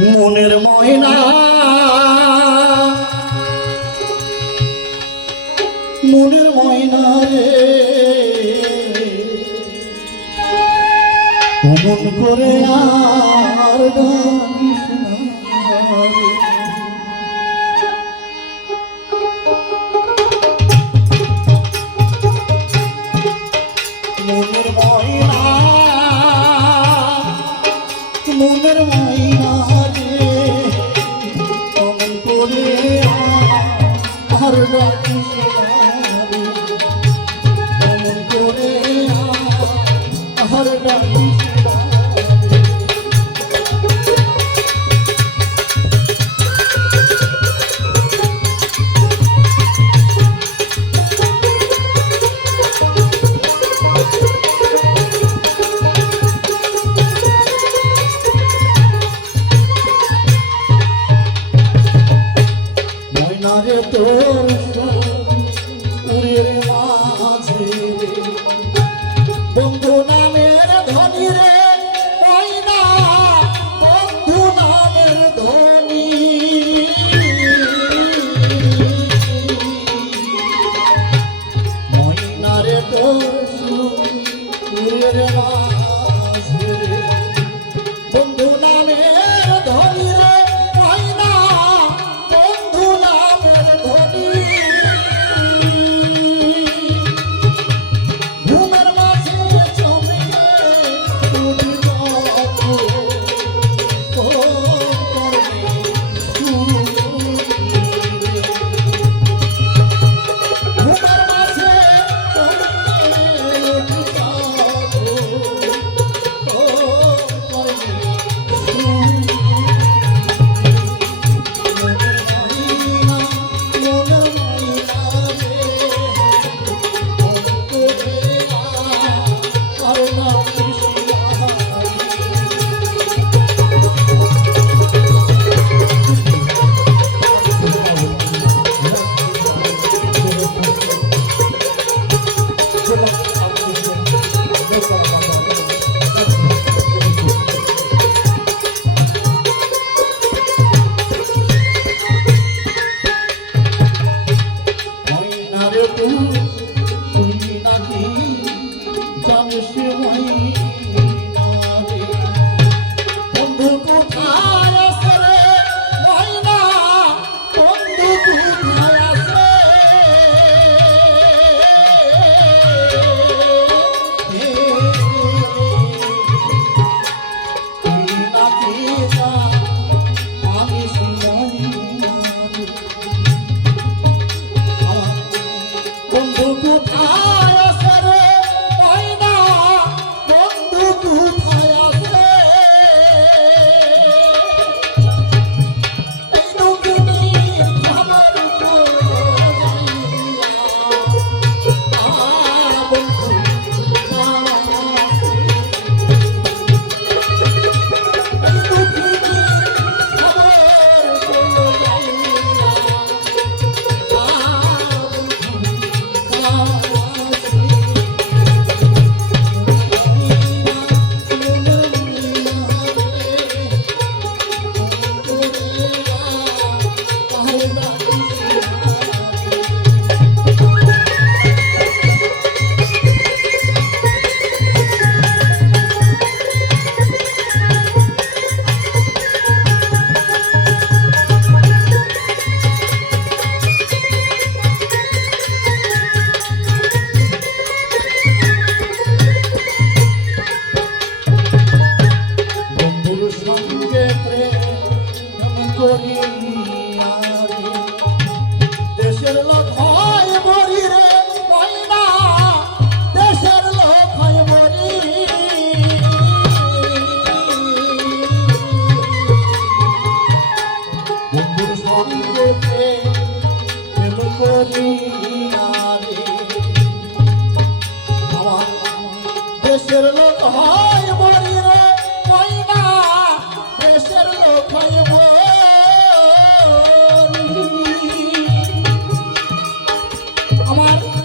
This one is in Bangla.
মনের ময়না। মনের ময়না রে। অমন করে আর। মনের ময়না মনের ময়না। જવા দেশের লোক হয় মরি রে কই দেশের লোক হয় আমার